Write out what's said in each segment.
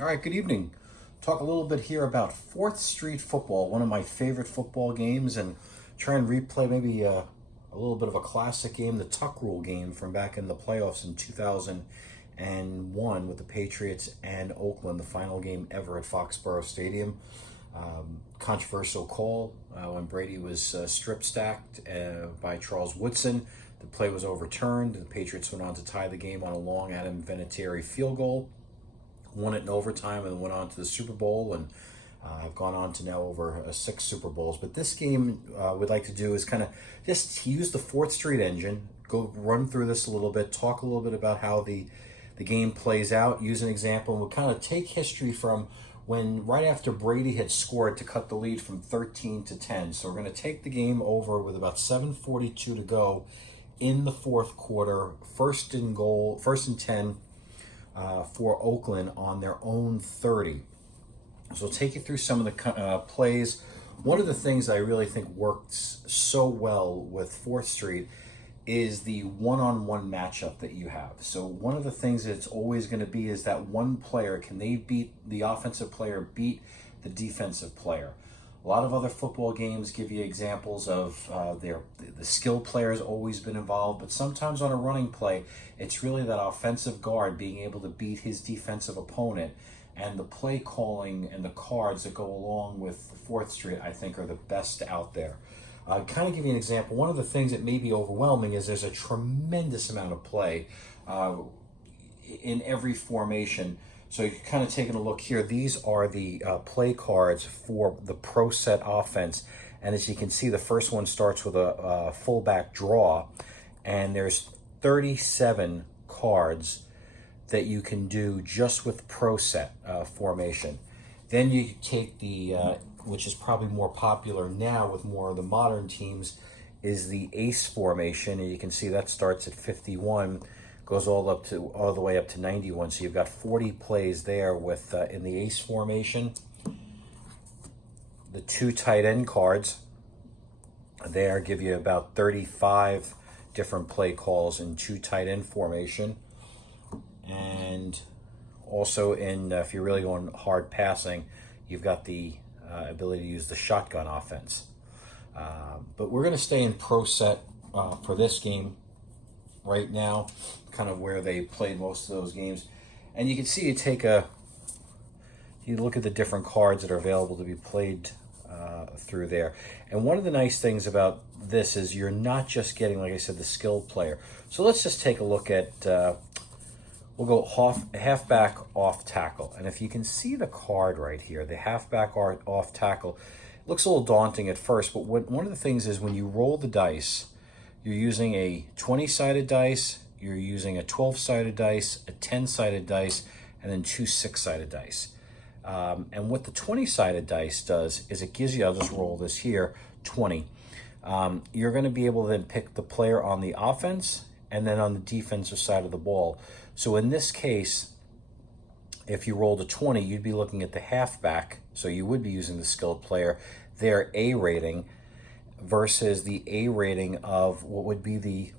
All right, good evening. Talk a little bit here about 4th Street football, one of my favorite football games, and try and replay maybe a little bit of a classic game, the Tuck Rule game from back in the playoffs in 2001 with the Patriots and Oakland, the final game ever at Foxborough Stadium. Controversial call when Brady was strip stacked by Charles Woodson. The play was overturned. The Patriots went on to tie the game on a long Adam Vinatieri field goal, won it in overtime, and went on to the Super Bowl, and I've gone on to now over 6 Super Bowls. But this game we'd like to do is kind of just use the 4th Street engine, go run through this a little bit, talk a little bit about how the game plays out, use an example, and we'll kind of take history from when right after Brady had scored to cut the lead from 13-10. So we're going to take the game over with about 7:42 to go in the fourth quarter, first and 10 for Oakland on their own 30. So I'll take you through some of the plays. One of the things I really think works so well with 4th Street is the one-on-one matchup that you have. So one of the things that it's always going to be is that one player, can they beat the offensive player, beat the defensive player? A lot of other football games give you examples of the skill player's always been involved, but sometimes on a running play, it's really that offensive guard being able to beat his defensive opponent, and the play calling and the cards that go along with 4th Street, I think, are the best out there. Kind of give you an example. One of the things that may be overwhelming is there's a tremendous amount of play in every formation. So you're kind of taking a look here. These are the play cards for the pro set offense. And as you can see, the first one starts with a fullback draw. And there's 37 cards that you can do just with pro set formation. Then you take the, which is probably more popular now with more of the modern teams, is the ace formation. And you can see that starts at 51. Goes all the way up to 91. So you've got 40 plays there with in the ace formation. The 2 tight end cards there give you about 35 different play calls in 2 tight end formation. And also in if you're really going hard passing, you've got the ability to use the shotgun offense. But we're going to stay in pro set for this game right now, kind of where they played most of those games. And you can see you look at the different cards that are available to be played through there. And one of the nice things about this is you're not just getting, like I said, the skilled player. So let's just take a look at, we'll go halfback off tackle. And if you can see the card right here, the halfback off tackle, it looks a little daunting at first, but one of the things is when you roll the dice, you're using a 20-sided dice, you're using a 12-sided dice, a 10-sided dice, and then 2 6-sided dice. And what the 20-sided dice does is it gives you, I'll just roll this here, 20. You're going to be able to then pick the player on the offense and then on the defensive side of the ball. So in this case, if you rolled a 20, you'd be looking at the halfback, so you would be using the skilled player, their A rating, versus the A rating of what would be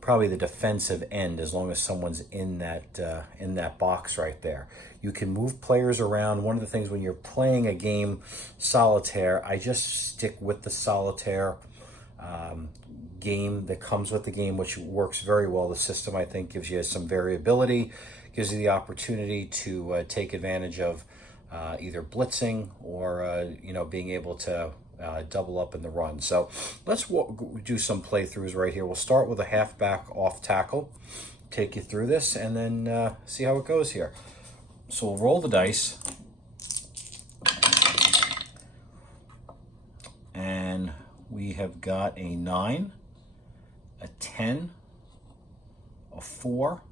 probably the defensive end, as long as someone's in that box right there. You can move players around. One of the things when you're playing a game solitaire, I just stick with the solitaire game that comes with the game, which works very well. The system, I think, gives you some variability, gives you the opportunity to take advantage of either blitzing or being able to double up in the run. So let's do some playthroughs right here. We'll start with a halfback off tackle, take you through this, and then see how it goes here. So we'll roll the dice, and we have got a 9, a 10, a 4,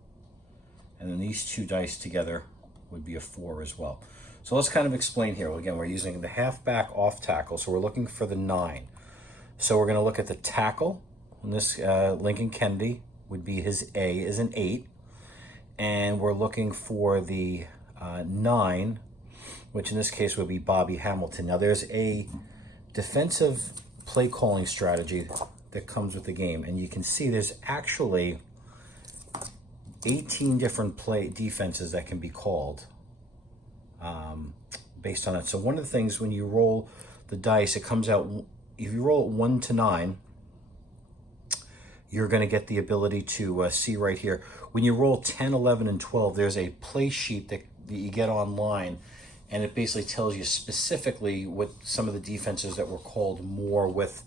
and then these 2 dice together would be a 4 as well. So let's kind of explain here. Well, again, we're using the halfback off tackle, so we're looking for the 9. So we're going to look at the tackle. And this Lincoln Kennedy would be his A is an 8. And we're looking for the 9, which in this case would be Bobby Hamilton. Now there's a defensive play calling strategy that comes with the game. And you can see there's actually 18 different play defenses that can be called based on it. So one of the things when you roll the dice, it comes out, if you roll it 1 to 9, you're going to get the ability to see right here. When you roll 10, 11, and 12, there's a play sheet that you get online, and it basically tells you specifically what some of the defenses that were called more with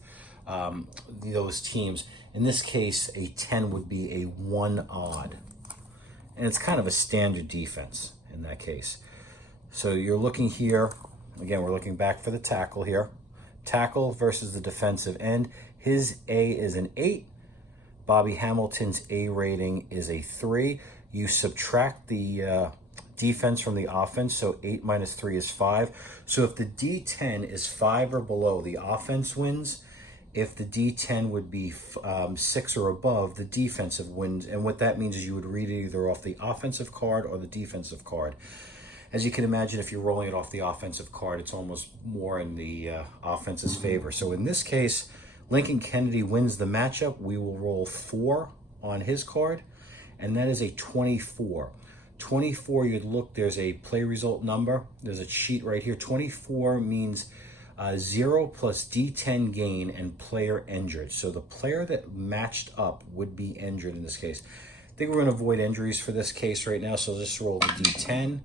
those teams. In this case, a 10 would be a 1 odd. And it's kind of a standard defense in that case. So you're looking here, again, we're looking back for the tackle here. Tackle versus the defensive end. His A is an 8. Bobby Hamilton's A rating is a 3. You subtract the defense from the offense, so 8 minus 3 is 5. So if the D10 is 5 or below, the offense wins. If the D10 would be 6 or above, the defensive wins. And what that means is you would read it either off the offensive card or the defensive card. As you can imagine, if you're rolling it off the offensive card, it's almost more in the offense's favor. So in this case, Lincoln Kennedy wins the matchup. We will roll 4 on his card, and that is a 24. 24, you'd look, there's a play result number. There's a sheet right here. 24 means 0 plus D10 gain and player injured. So the player that matched up would be injured in this case. I think we're going to avoid injuries for this case right now, so just roll the D10,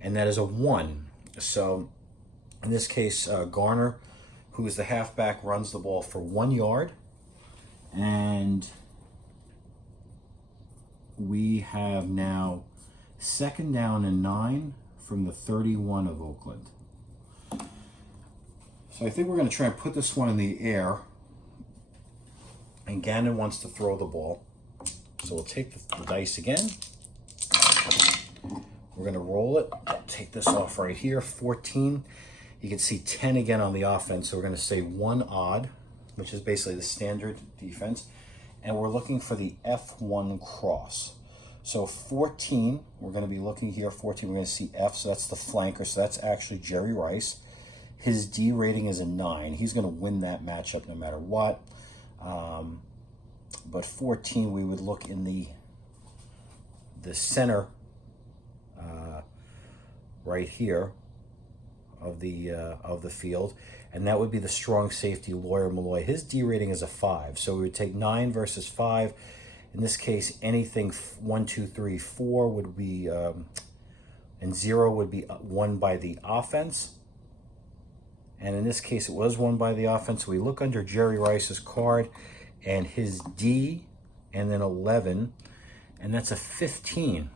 and that is a 1. So in this case, Garner, who is the halfback, runs the ball for 1 yard. And we have now 2nd down and 9 from the 31 of Oakland. So I think we're going to try and put this one in the air. And Gannon wants to throw the ball. So we'll take the dice again. We're going to roll it. Take this off right here. 14. You can see 10 again on the offense. So we're going to say 1 odd, which is basically the standard defense. And we're looking for the F1 cross. So 14, we're going to be looking here. 14, we're going to see F, so that's the flanker. So that's actually Jerry Rice. His D rating is a 9. He's going to win that matchup no matter what. But 14, we would look in the center right here of the field, and that would be the strong safety Lawyer Malloy. His D rating is a 5, so we would take 9 versus 5. In this case, anything 1, 2, 3, 4 would be, and 0 would be won by the offense. And in this case, it was won by the offense. We look under Jerry Rice's card, and his D, and then 11, and that's a 15,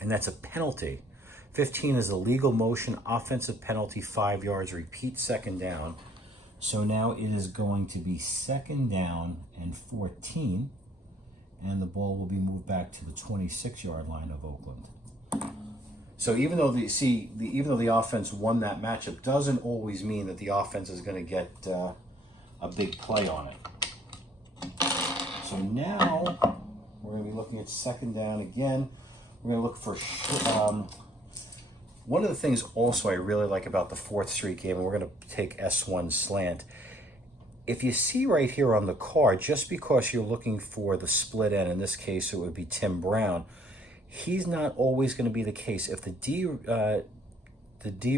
and that's a penalty. 15 is a legal motion, offensive penalty, 5 yards, repeat 2nd down. So now it is going to be 2nd down and 14, and the ball will be moved back to the 26-yard line of Oakland. So even though even though the offense won that matchup, doesn't always mean that the offense is going to get a big play on it. So now we're going to be looking at 2nd down again. We're going to look for one of the things also I really like about the 4th Street game, and we're going to take S1 slant. If you see right here on the card, just because you're looking for the split end, in this case it would be Tim Brown, he's not always going to be the case. If the D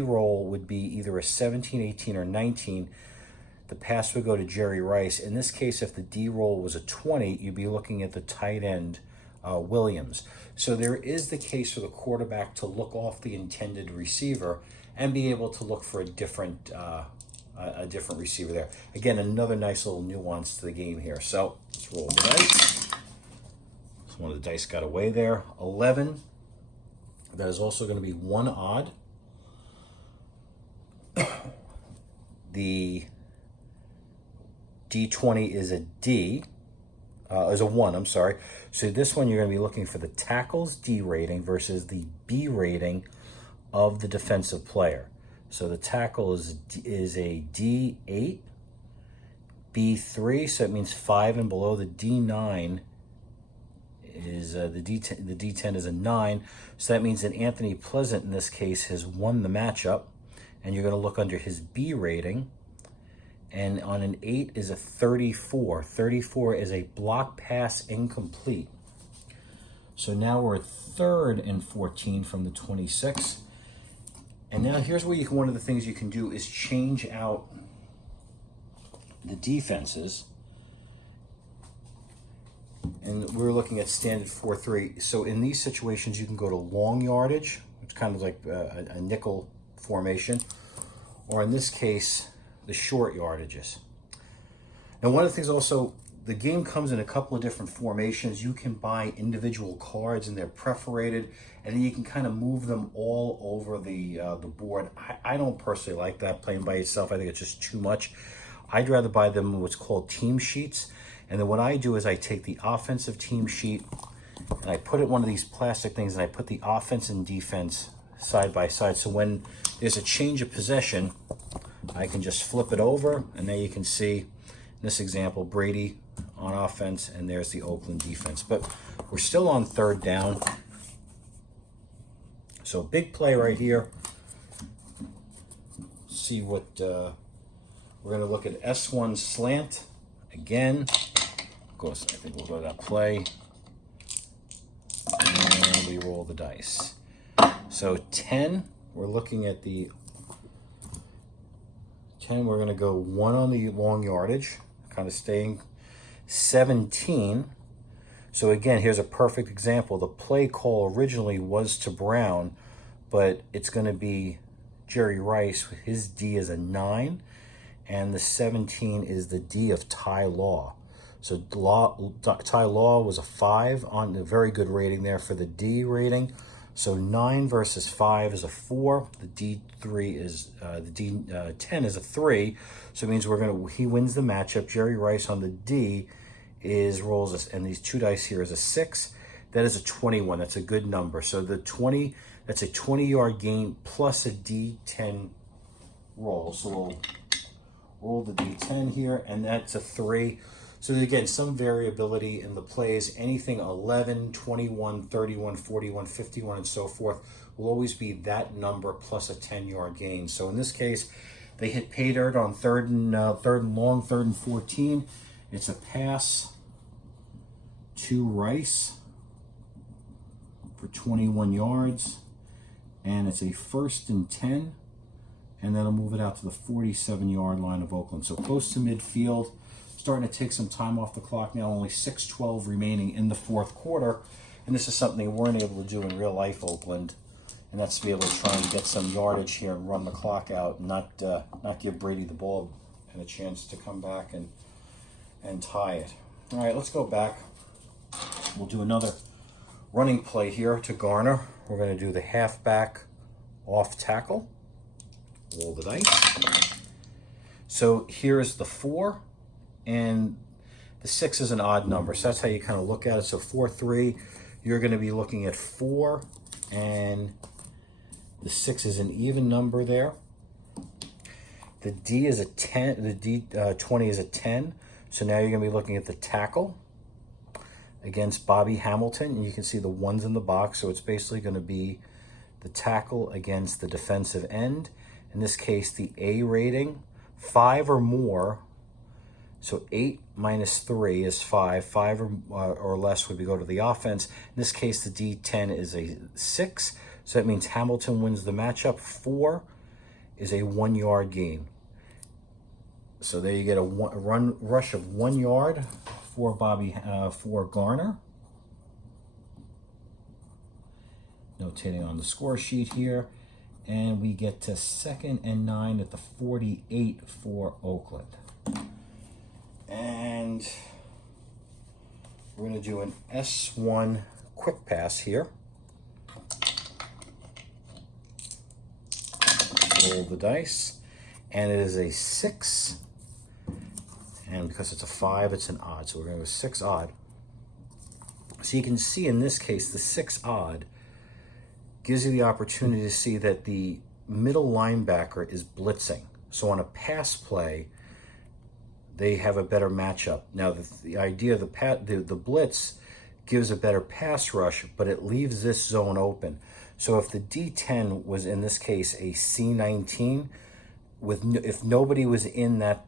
roll would be either a 17, 18, or 19, the pass would go to Jerry Rice. In this case, if the D roll was a 20, you'd be looking at the tight end, Williams. So there is the case for the quarterback to look off the intended receiver and be able to look for a different receiver there. Again, another nice little nuance to the game here. So let's roll the dice. So one of the dice got away there. 11. That is also going to be 1 odd. The D20 is a D. Is a 1, I'm sorry. So this one you're going to be looking for the tackle's D rating versus the B rating of the defensive player. So the tackle is a D8, B3, so it means 5 and below. The D9 is the D10 is a 9, so that means that Anthony Pleasant in this case has won the matchup, and you're going to look under his B rating. And on an 8 is a 34. 34 is a block pass incomplete. So now we're at 3rd and 14 from the 26. And now here's where one of the things you can do is change out the defenses. And we're looking at standard 4-3. So in these situations, you can go to long yardage, which is kind of like a nickel formation, or in this case, the short yardages. Now, one of the things also, the game comes in a couple of different formations. You can buy individual cards, and they're perforated, and then you can kind of move them all over the board. I don't personally like that, playing by yourself. I think it's just too much. I'd rather buy them in what's called team sheets. And then what I do is I take the offensive team sheet, and I put it in one of these plastic things, and I put the offense and defense side by side. So when there's a change of possession, I can just flip it over, and there you can see, in this example, Brady on offense, and there's the Oakland defense. But we're still on third down. So big play right here. See what, we're going to look at S1 slant again. Of course, I think we'll go to that play. And we roll the dice. So 10, we're looking at the 10, we're going to go 1 on the long yardage, kind of staying. 17, so again, here's a perfect example. The play call originally was to Brown, but it's going to be Jerry Rice. His D is a 9, and the 17 is the D of Ty Law. So Ty Law was a 5 on a very good rating there for the D rating. So 9 versus 5 is a 4. The D3 is the D10 is a 3. So it means he wins the matchup. Jerry Rice on the D rolls us, and these 2 dice here is a 6. That is a 21. That's a good number. So the 20, that's a 20-yard gain plus a D10 roll. So we'll roll the D10 here, and that's a 3. So again, some variability in the plays. Anything 11, 21, 31, 41, 51, and so forth will always be that number plus a 10-yard gain. So in this case, they hit pay dirt on third and long, 3rd and 14. It's a pass to Rice for 21 yards, and it's a 1st and 10, and that'll move it out to the 47-yard line of Oakland. So close to midfield. Starting to take some time off the clock now, only 6:12 remaining in the 4th quarter. And this is something they weren't able to do in real life, Oakland. And that's to be able to try and get some yardage here and run the clock out and not give Brady the ball and a chance to come back and tie it. All right, let's go back. We'll do another running play here to Garner. We're going to do the halfback off tackle. Roll the dice. So here's the 4. And the 6 is an odd number, so that's how you kind of look at it. So 4-3, you're going to be looking at 4, and the 6 is an even number there. The D is a 10. The D20 is a 10. So now you're going to be looking at the tackle against Bobby Hamilton, and you can see the 1s in the box. So it's basically going to be the tackle against the defensive end. In this case, the A rating, 5 or more. So 8 minus 3 is 5. 5 or less would go to the offense. In this case, the D10 is a 6. So that means Hamilton wins the matchup. 4 is a 1-yard gain. So there you get a rush of 1 yard for for Garner. Notating on the score sheet here. And we get to 2nd and 9 at the 48 for Oakland. And we're going to do an S1 quick pass here. Roll the dice. And it is a 6. And because it's a 5, it's an odd. So we're going to go 6 odd. So you can see in this case, the 6 odd gives you the opportunity to see that the middle linebacker is blitzing. So on a pass play, they have a better matchup. Now, the idea of the blitz gives a better pass rush, but it leaves this zone open. So if the D10 was, in this case, a C19, if nobody was in that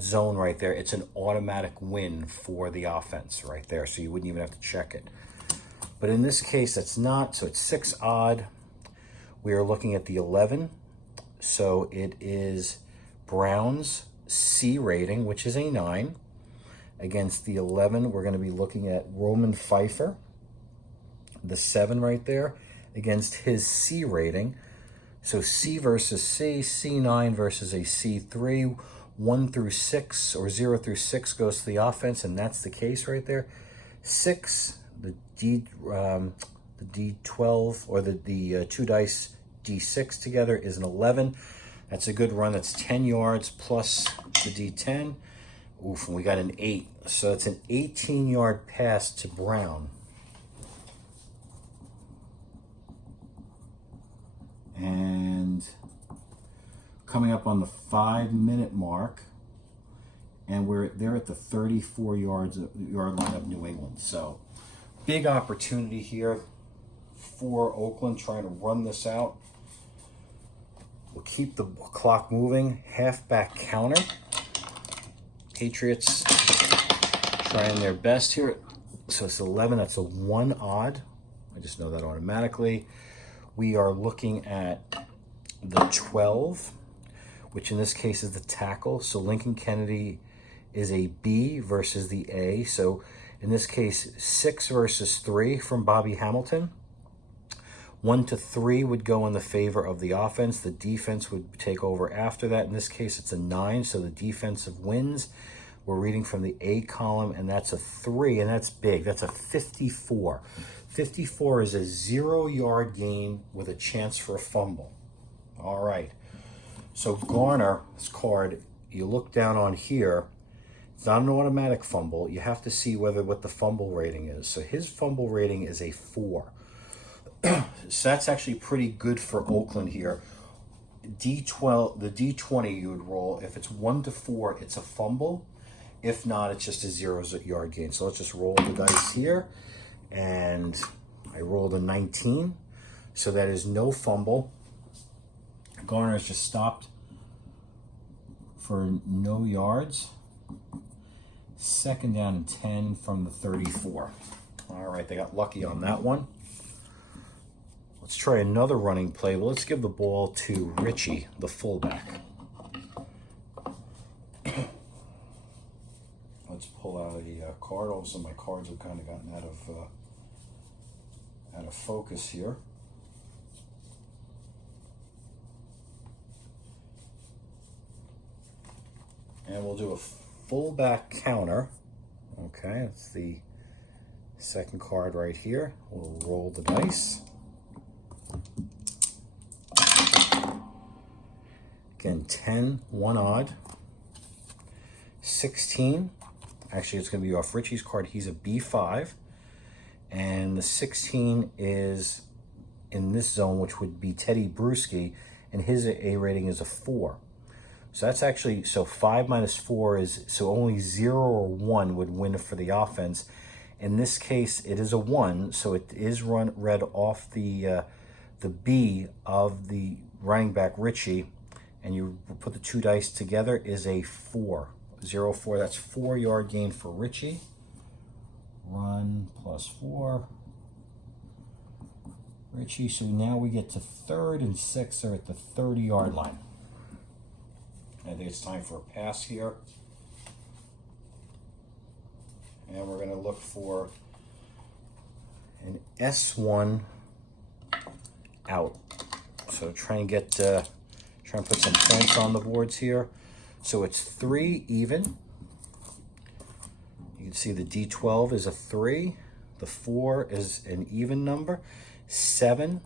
zone right there, it's an automatic win for the offense right there, so you wouldn't even have to check it. But in this case, that's not, so it's 6 odd. We are looking at the 11. So it is Browns C rating, which is a 9. Against the 11, we're going to be looking at Roman Pfeiffer, the 7 right there, against his C rating. So C versus C, C9 versus a C3, 1 through 6 or 0 through 6 goes to the offense, and that's the case right there. 6, the D12 or the 2 dice D6 together is an 11. That's a good run. That's 10 yards plus the D10. Oof, and we got an 8. So it's an 18-yard pass to Brown. And coming up on the 5-minute mark, and they're at the 34-yard line of New England. So big opportunity here for Oakland trying to run this out. We'll keep the clock moving. Halfback counter. Patriots trying their best here. So it's 11. That's a 1 odd. I just know that automatically. We are looking at the 12, which in this case is the tackle. So Lincoln Kennedy is a B versus the A. So in this case, 6 versus 3 from Bobby Hamilton. 1 to 3 would go in the favor of the offense. The defense would take over after that. In this case, it's a 9, so the defensive wins. We're reading from the A column, and that's a 3, and that's big. That's a 54. 54 is a 0-yard gain with a chance for a fumble. All right. So Garner's card, you look down on here. It's not an automatic fumble. You have to see what the fumble rating is. So his fumble rating is a 4. So that's actually pretty good for Oakland here. D12, the D20 you would roll. If it's 1 to 4, it's a fumble. If not, it's just a 0-yard gain. So let's just roll the dice here. And I rolled a 19. So that is no fumble. Garner's just stopped for no yards. 2nd down and 10 from the 34. All right, they got lucky on that one. Let's try another running play. Well, let's give the ball to Richie, the fullback. Let's pull out a card. All of a sudden, my cards have kind of gotten out of focus here. And we'll do a fullback counter. Okay, that's the 2nd card right here. We'll roll the dice. Again, 10, 1 odd. 16, actually it's going to be off Richie's card. He's a B5. And the 16 is in this zone, which would be Teddy Bruschi, and his A rating is a 4. So that's actually, so 5 minus 4 is, so only 0 or 1 would win for the offense. In this case, it is a 1, so it is read off the B of the running back Richie, and you put the 2 dice together, is a 4. 0, 4, that's 4-yard gain for Richie. Run plus 4. Richie, so now we get to 3rd and 6 are at the 30-yard line. I think it's time for a pass here. And we're going to look for an S1 out. So try and put some points on the boards here. So it's 3 even. You can see the D12 is a 3. The 4 is an even number. 7.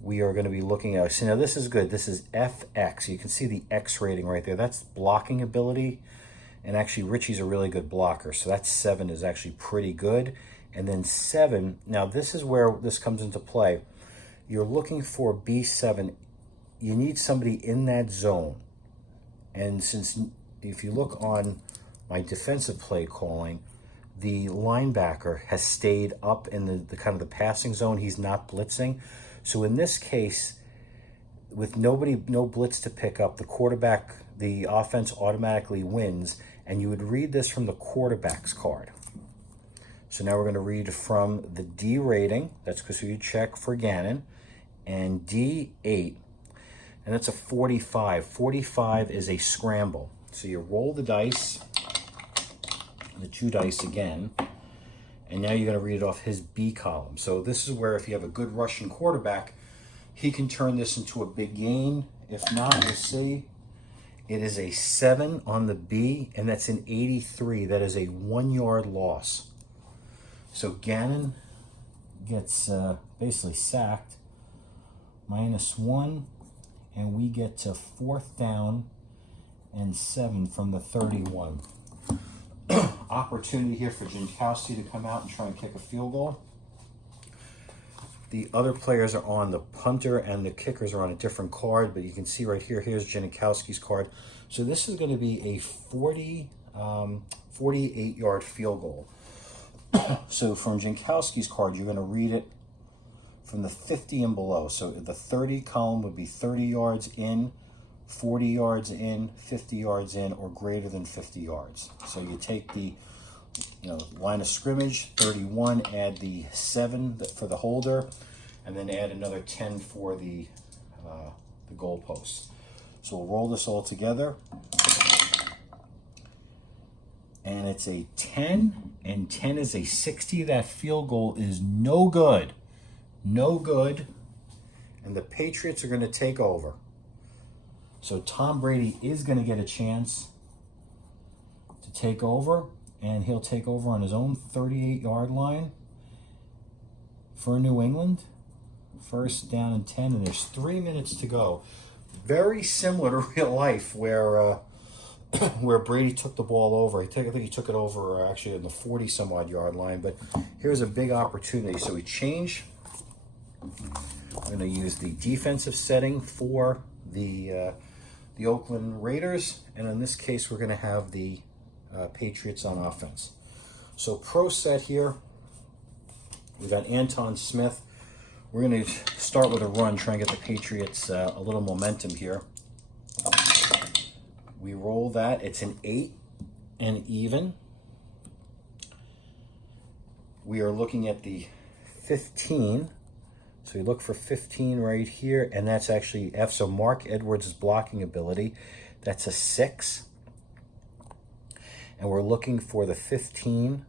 We are going to be looking at, see now this is good. This is FX. You can see the X rating right there. That's blocking ability. And actually Richie's a really good blocker. So that 7 is actually pretty good. And then 7, now this is where this comes into play. You're looking for B7. You need somebody in that zone. And since if you look on my defensive play calling, the linebacker has stayed up in the kind of the passing zone. He's not blitzing. So in this case, with no blitz to pick up, the offense automatically wins. And you would read this from the quarterback's card. So now we're going to read from the D rating. That's because you check for Gannon. and D, 8. And that's a 45. 45 is a scramble. So you roll the dice, the 2 dice again, and now you're going to read it off his B column. So this is where if you have a good Russian quarterback, he can turn this into a big gain. If not, you'll see it is a 7 on the B, and that's an 83. That is a 1-yard loss. So Gannon gets basically sacked, -1, and we get to 4th down and 7 from the 31. Opportunity here for Jankowski to come out and try and kick a field goal. The other players are on, the punter and the kickers are on a different card, but you can see right here, here's Jankowski's card. So this is going to be a 48-yard field goal. So from Jankowski's card, you're going to read it from the 50 and below. So the 30 column would be 30 yards in, 40 yards in, 50 yards in, or greater than 50 yards. So you take the line of scrimmage, 31, add the 7 for the holder, and then add another 10 for the goalpost. So we'll roll this all together. And it's a 10, and 10 is a 60. That field goal is no good. No good. And the Patriots are going to take over. So Tom Brady is going to get a chance to take over, and he'll take over on his own 38-yard line for New England. 1st down and 10, and there's 3 minutes to go. Very similar to real life where Brady took the ball over. I think he took it over actually in the 40-some-odd yard line, but here's a big opportunity. So we change. I'm going to use the defensive setting for the Oakland Raiders, and in this case, we're going to have the Patriots on offense. So pro set here, we've got Anton Smith. We're going to start with a run, try and get the Patriots a little momentum here. We roll that. It's an 8 and even. We are looking at the 15. So we look for 15 right here, and that's actually F. So Mark Edwards' blocking ability. That's a 6. And we're looking for the 15.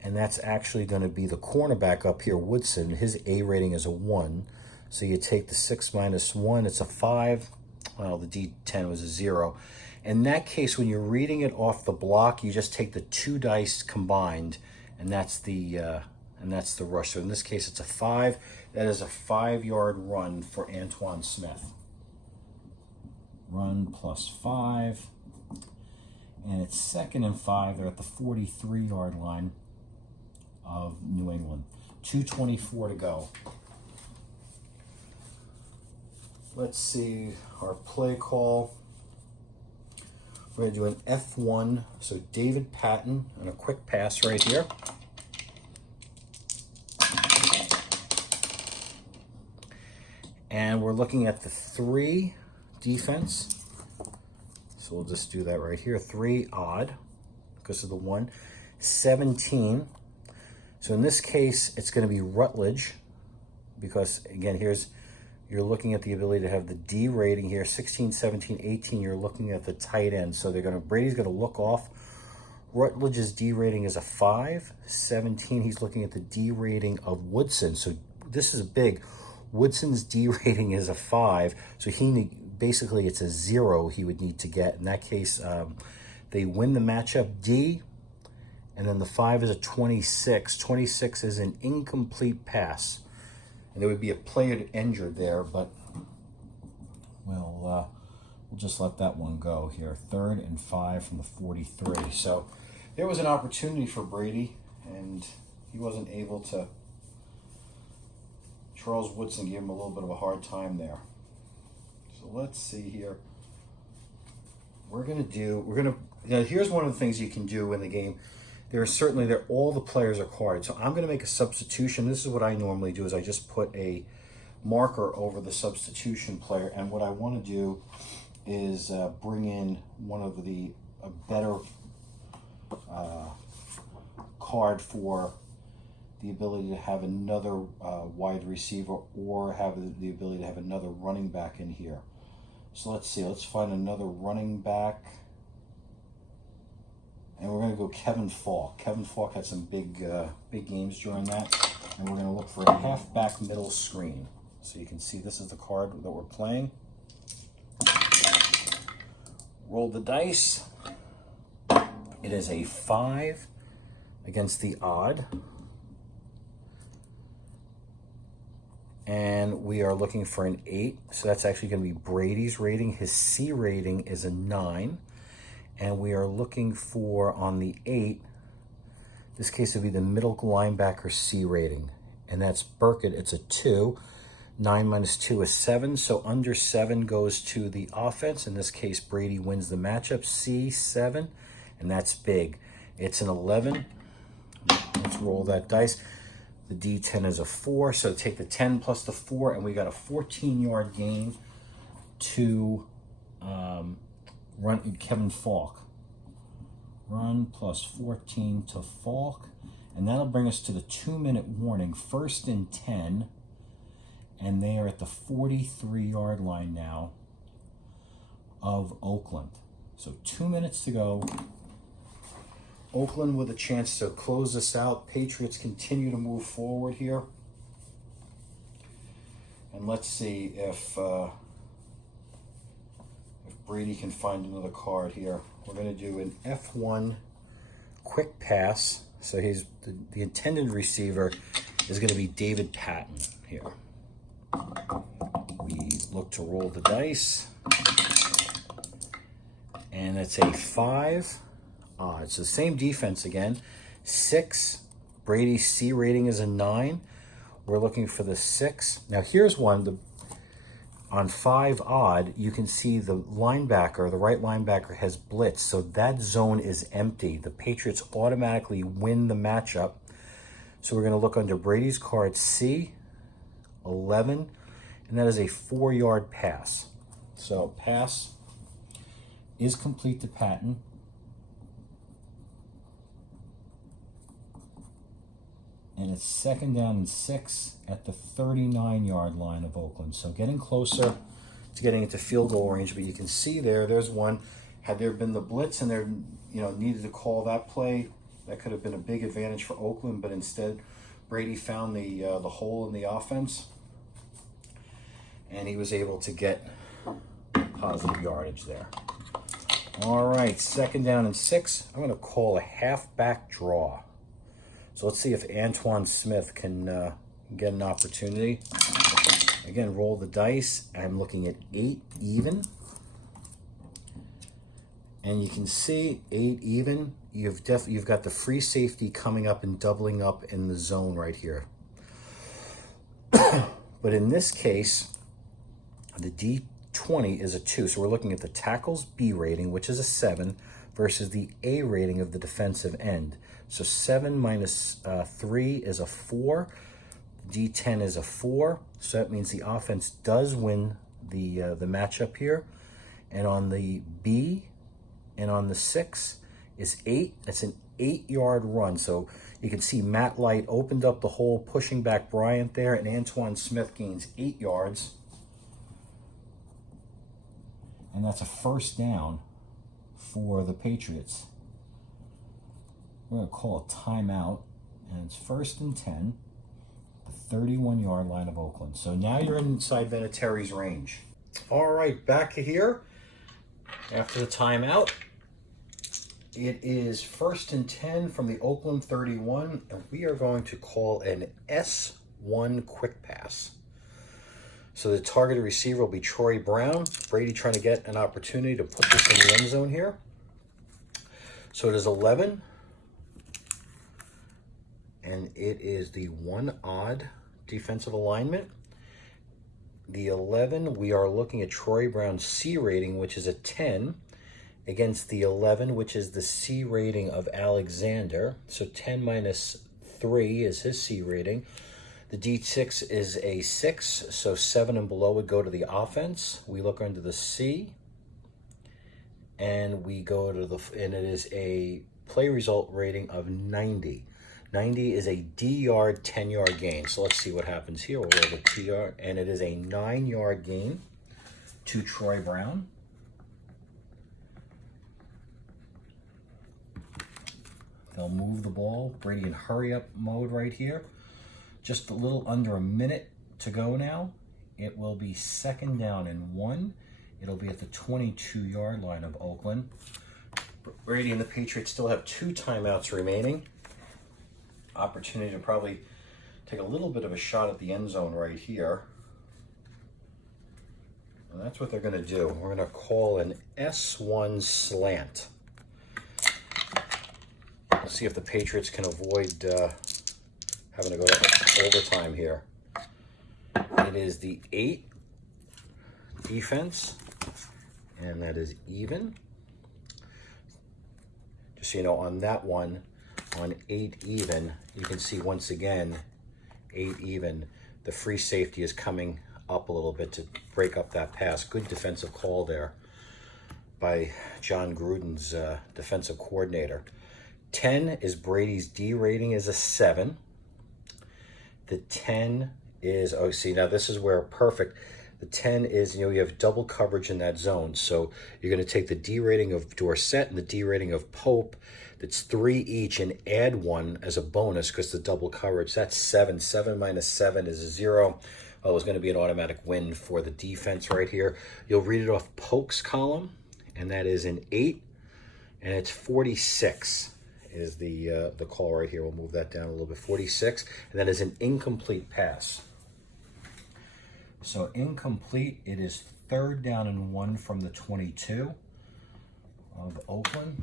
And that's actually going to be the cornerback up here, Woodson. His A rating is a 1. So you take the 6 minus 1, it's a 5. Well, the D10 was a 0. In that case, when you're reading it off the block, you just take the 2 dice combined, and that's the rush. So in this case, it's a 5. That is a 5-yard run for Antoine Smith. Run plus 5. And it's 2nd and 5. They're at the 43-yard line of New England. 2:24 to go. Let's see our play call. We're going to do an F1. So David Patton and a quick pass right here. And we're looking at the 3 defense. So we'll just do that right here. 3 odd because of the 1. 17. So in this case, it's going to be Rutledge because, again, you're looking at the ability to have the D rating here. 16, 17, 18, you're looking at the tight end. So Brady's going to look off. Rutledge's D rating is a 5. 17, he's looking at the D rating of Woodson. So this is big. Woodson's D rating is a 5. So basically it's a 0 he would need to get. In that case, they win the matchup D. And then the 5 is a 26. 26 is an incomplete pass. And there would be a player injured there, but we'll just let that one go here. 3rd and 5 from the 43. So there was an opportunity for Brady, and he wasn't able to. Charles Woodson gave him a little bit of a hard time there. So let's see here. Here's one of the things you can do in the game. All the players are carded. So I'm going to make a substitution. This is what I normally do is I just put a marker over the substitution player. And what I want to do is bring in a better card for the ability to have another wide receiver or have the ability to have another running back in here. So let's see, let's find another running back. And we're going to go Kevin Falk. Kevin Falk had some big games during that. And we're going to look for a halfback middle screen. So you can see this is the card that we're playing. Roll the dice. It is a 5 against the odd. And we are looking for an 8. So that's actually going to be Brady's rating. His C rating is a 9. And we are looking for, on the 8, this case would be the middle linebacker C rating. And that's Burkett, it's a 2. 9 minus 2 is 7. So under 7 goes to the offense. In this case, Brady wins the matchup. C, 7. And that's big. It's an 11. Let's roll that dice. The D10 is a 4. So take the 10 plus the 4, and we got a 14-yard gain to run Kevin Falk. Run plus 14 to Falk. And that'll bring us to the 2-minute warning. 1st and 10. And they are at the 43-yard line now of Oakland. So 2 minutes to go. Oakland with a chance to close this out. Patriots continue to move forward here. And let's see if Brady can find another card here. We're going to do an F1 quick pass. So he's the intended receiver is going to be David Patton here. We look to roll the dice. And it's a 5. It's the same defense again. 6. Brady's C rating is a 9. We're looking for the 6. Now here's one. On 5 odd, you can see the linebacker, the right linebacker, has blitz. So that zone is empty. The Patriots automatically win the matchup. So we're going to look under Brady's card C, 11, and that is a 4-yard pass. So pass is complete to Patton. And it's 2nd down and 6 at the 39-yard line of Oakland. So getting closer to getting into field goal range. But you can see there's one. Had there been the blitz and there, needed to call that play, that could have been a big advantage for Oakland. But instead, Brady found the hole in the offense, and he was able to get positive yardage there. All right, 2nd down and 6. I'm going to call a halfback draw. So let's see if Antoine Smith can get an opportunity. Again, roll the dice. I'm looking at 8 even. And you can see 8 even. You've got the free safety coming up and doubling up in the zone right here. But in this case, the D20 is a 2. So we're looking at the tackles B rating, which is a 7, versus the A rating of the defensive end. So 7 minus 3 is a 4. D10 is a 4. So that means the offense does win the matchup here. And on the B and on the 6 is 8. That's an 8-yard run. So you can see Matt Light opened up the hole, pushing back Bryant there, and Antoine Smith gains 8 yards. And that's a 1st down for the Patriots. We're going to call a timeout, and it's 1st and 10, the 31-yard line of Oakland. So now you're inside Vinatieri's range. All right, back here after the timeout. It is 1st and 10 from the Oakland 31, and we are going to call an S1 quick pass. So the targeted receiver will be Troy Brown. Brady trying to get an opportunity to put this in the end zone here. So it is 11. And it is the 1 odd defensive alignment. The 11, we are looking at Troy Brown's C rating, which is a 10, against the 11, which is the C rating of Alexander. So 10 minus 3 is his C rating. The D6 is a 6, so 7 and below would go to the offense. We look under the C, and we go to and it is a play result rating of 90. 90 is a D-yard, 10-yard gain. So let's see what happens here. We'll roll the T-yard, and it is a 9-yard gain to Troy Brown. They'll move the ball. Brady in hurry-up mode right here. Just a little under a minute to go now. It will be 2nd down and 1. It'll be at the 22-yard line of Oakland. Brady and the Patriots still have 2 timeouts remaining. Opportunity to probably take a little bit of a shot at the end zone right here. And that's what they're going to do. We're going to call an S1 slant. Let's see if the Patriots can avoid having to go to overtime here. It is the 8 defense, and that is even. Just so you know, on that one, on 8 even, you can see once again, 8 even, the free safety is coming up a little bit to break up that pass. Good defensive call there by John Gruden's defensive coordinator. 10 is Brady's D rating is a 7. The 10 is, oh, see, now this is where perfect. The 10 is, you have double coverage in that zone. So you're going to take the D rating of Dorsett and the D rating of Pope. That's 3 each, and add 1 as a bonus because the double coverage. That's 7. 7 minus 7 is a 0. Oh, it's going to be an automatic win for the defense right here. You'll read it off Polk's column, and that is an 8, and it's 46. Is the call right here. We'll move that down a little bit. 46, and that is an incomplete pass. So incomplete, it is 3rd down and 1 from the 22 of Oakland.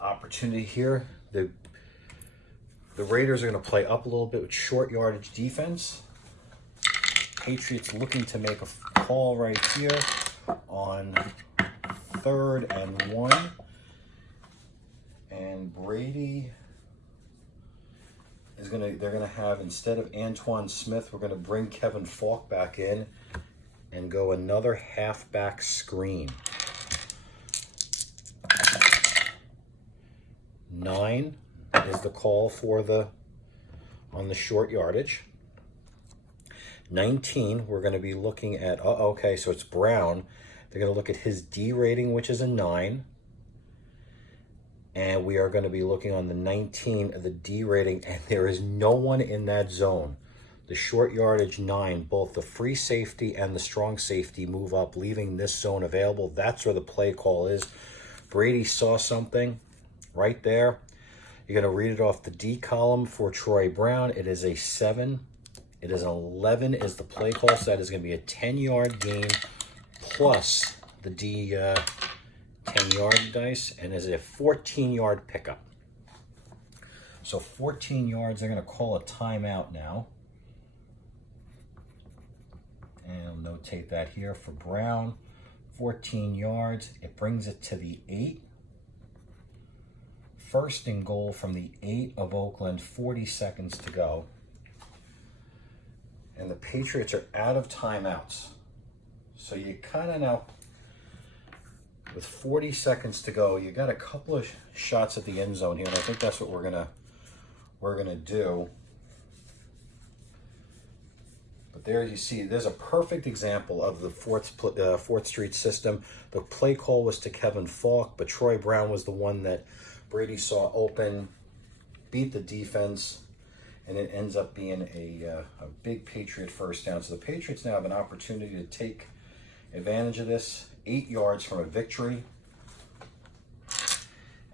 Opportunity here. The Raiders are going to play up a little bit with short yardage defense. Patriots looking to make a call right here on 3rd and 1. And Brady is they're gonna have, instead of Antoine Smith, we're gonna bring Kevin Falk back in and go another halfback screen. 9 is the call for on the short yardage. 19, we're going to be looking at, okay, so it's Brown. They're going to look at his D rating, which is a 9. And we are going to be looking on the 19, the D rating, and there is no one in that zone. The short yardage 9, both the free safety and the strong safety move up, leaving this zone available. That's where the play call is. Brady saw something right there. You're going to read it off the D column for Troy Brown. It is a 7. It is an 11 is the play call, so that is going to be a 10-yard gain plus the D 10-yard dice, and is a 14-yard pickup. So 14 yards, they're going to call a timeout now. And I'll notate that here for Brown. 14 yards. It brings it to the 8. 1st and goal from the 8 of Oakland. 40 seconds to go. And the Patriots are out of timeouts. So you kind of now, with 40 seconds to go, you got a couple of shots at the end zone here, and I think that's what we're gonna do. But there you see, there's a perfect example of the 4th Street system. The play call was to Kevin Falk, but Troy Brown was the one that Brady saw open, beat the defense, and it ends up being a big Patriot first down. So the Patriots now have an opportunity to take advantage of this. 8 yards from a victory.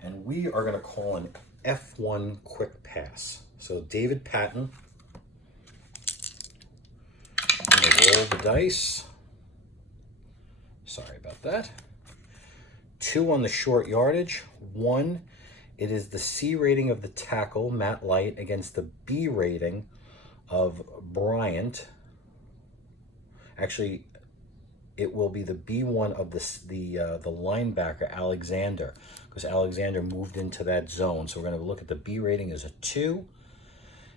And we are going to call an F1 quick pass. So David Patton. I'm going to roll the dice. Sorry about that. 2 on the short yardage. 1, it is the C rating of the tackle, Matt Light, against the B rating of Bryant. Actually, it will be the B1 of the linebacker, Alexander, because Alexander moved into that zone. So we're going to look at the B rating as a 2.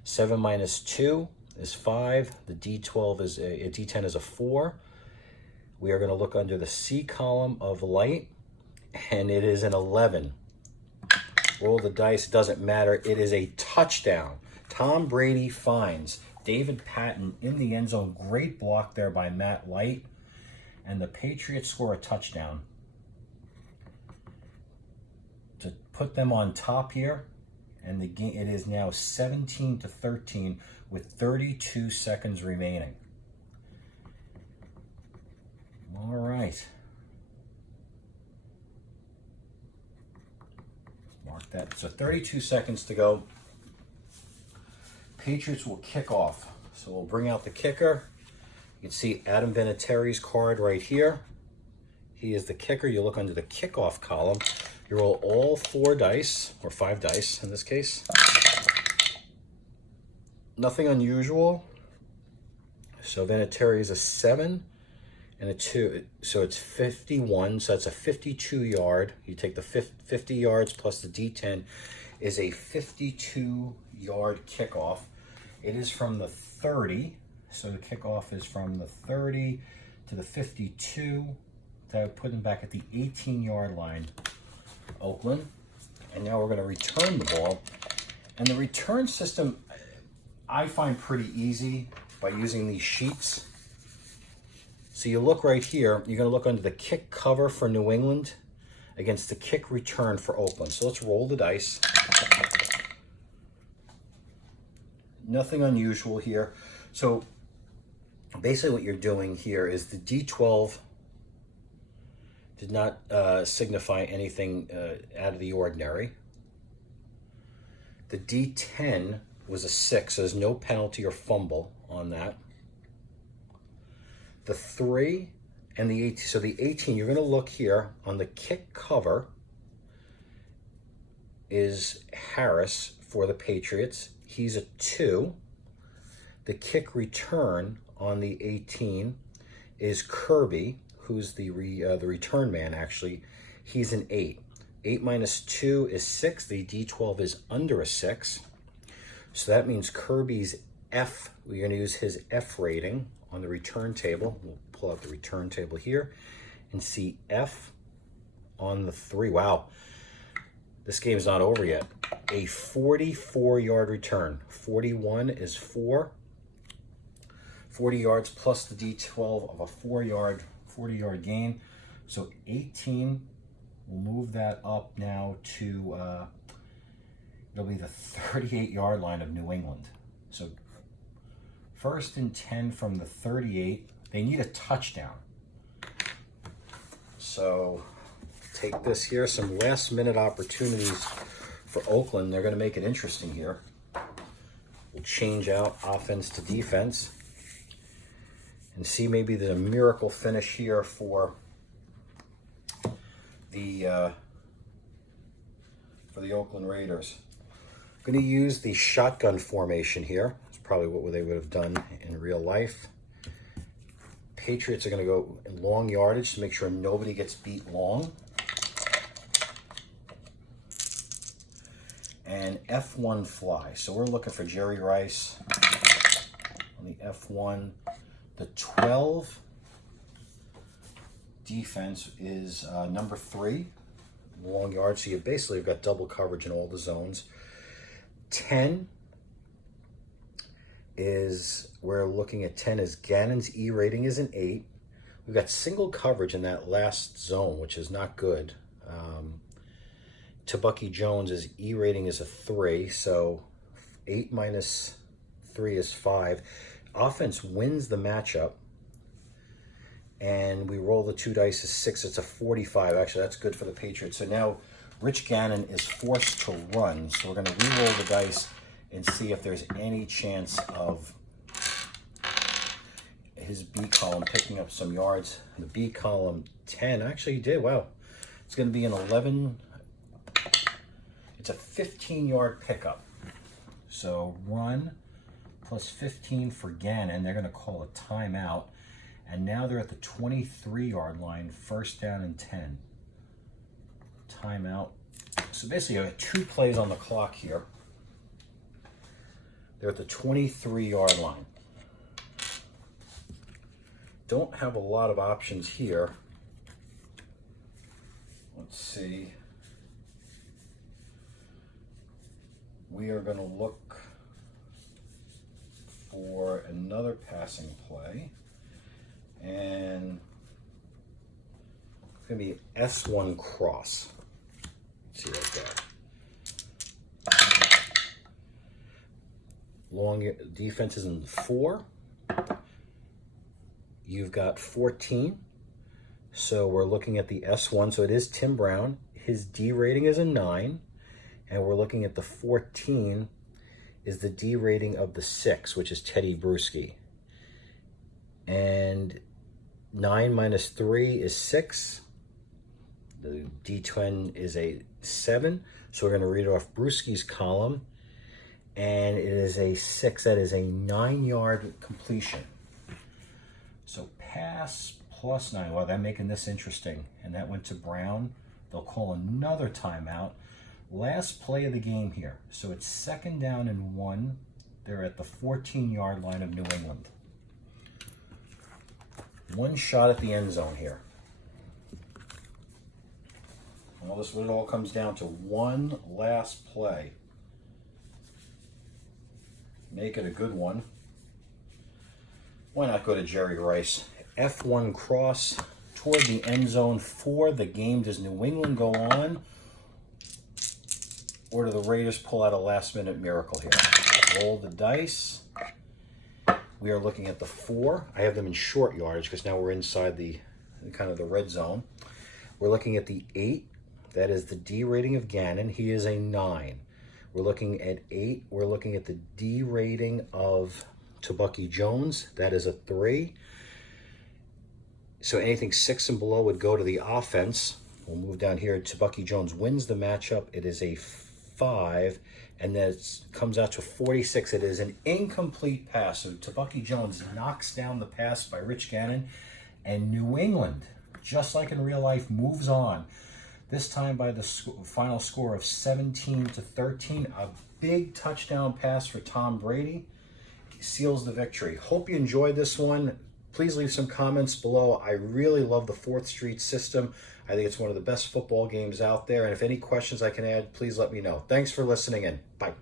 7 minus 2 is 5. The D12 is a D10 is a 4. We are going to look under the C column of Light, and it is an 11. Roll the dice. It doesn't matter. It is a touchdown. Tom Brady finds David Patton in the end zone. Great block there by Matt Light. And the Patriots score a touchdown to put them on top here. And the game, it is now 17-13 with 32 seconds remaining. All right. Mark that. So 32 seconds to go. Patriots will kick off. So we'll bring out the kicker. You can see Adam Vinatieri's card right here. He is the kicker. You look under the kickoff column. You roll all 4 dice, or 5 dice in this case. Nothing unusual. So Vinatieri is a 7 and a 2. So it's 51. So that's a 52 yard. You take the 50 yards plus the D10 is a 52 yard kickoff. It is from the 30. So the kickoff is from the 30 to the 52. That would put them back at the 18-yard line, Oakland. And now we're going to return the ball. And the return system, I find pretty easy by using these sheets. So you look right here, you're going to look under the kick cover for New England against the kick return for Oakland. So let's roll the dice. Nothing unusual here. So basically what you're doing here is the D12 did not signify anything out of the ordinary. The D10 was a 6, so there's no penalty or fumble on that. The 3 and the 18, so the 18, you're going to look here on the kick cover is Harris for the Patriots. He's a 2. The kick return on the 18 is Kirby, who's the return man, actually. He's an 8. 8 minus 2 is 6. The D12 is under a 6. So that means Kirby's F, we're going to use his F rating on the return table. We'll pull out the return table here and see F on the 3. Wow. This game's not over yet. A 44-yard return. 41 is 4. 40 yards plus the D12 of a 40-yard gain. So 18, we'll move that up now to, it'll be the 38-yard line of New England. So 1st and 10 from the 38. They need a touchdown. So take this here, some last-minute opportunities for Oakland. They're going to make it interesting here. We'll change out offense to defense and see maybe there's a miracle finish here for the Oakland Raiders. I'm going to use the shotgun formation here. It's probably what they would have done in real life. Patriots are going to go in long yardage to make sure nobody gets beat long. And F1 fly. So we're looking for Jerry Rice on the F1. The 12 defense is number 3, long yard. So you basically have got double coverage in all the zones. 10 is, we're looking at 10 is Gannon's E rating is an 8. We've got single coverage in that last zone, which is not good. Tabucky Jones's E rating is a 3, so 8 minus 3 is 5. Offense wins the matchup, and we roll the 2 dice as 6. It's a 45. Actually, that's good for the Patriots. So now Rich Gannon is forced to run. So we're going to re-roll the dice and see if there's any chance of his B column picking up some yards. The B column 10 actually did. Wow. It's going to be an 11. It's a 15-yard pickup. So run plus 15 for Gannon. They're going to call a timeout. And now they're at the 23-yard line, 1st down and 10. Timeout. So basically, I have 2 plays on the clock here. They're at the 23-yard line. Don't have a lot of options here. Let's see. we are going to look for another passing play. And it's going to be S1 cross. Let's see right there. Long defense is in 4. You've got 14. So we're looking at the S1. So it is Tim Brown. His D rating is a 9. And we're looking at the 14 is the D rating of the 6, which is Teddy Bruschi. And 9 minus 3 is 6. The D10 is a 7. So we're going to read off Bruschi's column. And it is a 6. That is a 9-yard completion. So pass plus 9. Well, they're making this interesting. And that went to Brown. They'll call another timeout. Last play of the game here. So it's 2nd down and 1. They're at the 14-yard line of New England. One shot at the end zone here. Well, this what it all comes down to. One last play. Make it a good one. Why not go to Jerry Rice? F1 cross toward the end zone for the game. Does New England go on? Or do the Raiders pull out a last-minute miracle here? Roll the dice. We are looking at the 4. I have them in short yardage because now we're inside the kind of the red zone. We're looking at the 8. That is the D rating of Gannon. He is a 9. We're looking at 8. We're looking at the D rating of Tabucky Jones. That is a 3. So anything 6 and below would go to the offense. We'll move down here. Tabucky Jones wins the matchup. It is a 5, and then it comes out to 46. It is an incomplete pass. So Tabucky Jones knocks down the pass by Rich Gannon, and New England, just like in real life, moves on. This time by the final score of 17-13. A big touchdown pass for Tom Brady seals the victory. Hope you enjoyed this one. Please leave some comments below. I really love the 4th Street system. I think it's one of the best football games out there. And if any questions I can add, please let me know. Thanks for listening in. Bye.